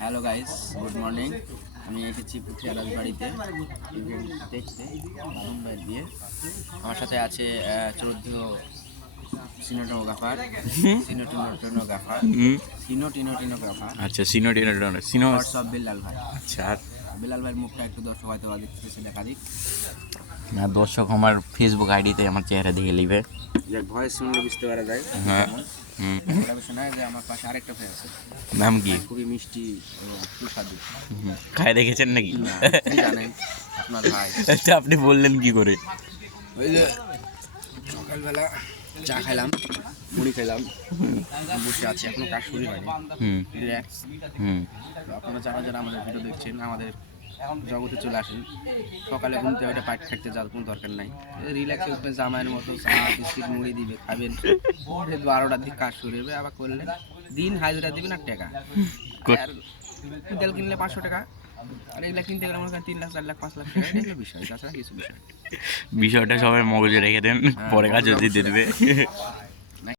Hello guys, good morning. আমি এসেছি পুঠিয়া রাজবাড়িতে ইভেন্ট দেখতে মুম্বাই দিয়ে। আমার সাথে আছে চৌদ্দ সিনোটোগ্রাফার সিনোটোগ্রাফার। আচ্ছা, সিনো সব বেলাল ভাই। আচ্ছা, বেলাল ভাইয়ের মুখটা একটু দর্শক হয়তো দেখতেছে দেখা দিক। আর দর্শক আমার ফেসবুক আইডিতে আমার চেহারা দেখে নিবে। ভয়েস শুনলে বুঝতে পারা যায়। হ্যাঁ। শোনা যে আমার পাশে আরেকটা ফ্রেন্ড আছে, নাম কি? খুবই মিষ্টি এবং সুস্বাদু। খায় দেখেছেন নাকি? আপনি জানেন আপনার ভাই। আচ্ছা, আপনি বললেন কি করে? ওই যে সকালবেলা চা খাইলাম, মুড়ি খাইলাম, বসে আছি, এখনো কাজ শুরু হয়নি, রিল্যাক্স। আপনারা যারা যারা আমাদের ভিডিও দেখছেন, আমাদের জগতে চলে আসেন। সকালে ঘুম থেকে ওইটা পাট খাইতে যাওয়ার কোনো দরকার নাই, রিল্যাক্সে উঠবে, জামাইয়ের মতো চা বিস্কিট মুড়ি দিবে, খাবেন। 12টার দিকে কাজ শুরু হবে, আবার করলেন দিন হাজিরা দিবেন আর টাকা। আর তেল কিনলে 500 টাকা, আর এগুলা কিনতে গেলে মনে করেন 3 লাখ 4 লাখ 5 লাখ টাকা, এটা হলো বিষয়, তাছাড়া কিছু বিষয়। বিষয়টা সবাই মগজে রেখে দেন, পরে কাজে দিতে দেবে।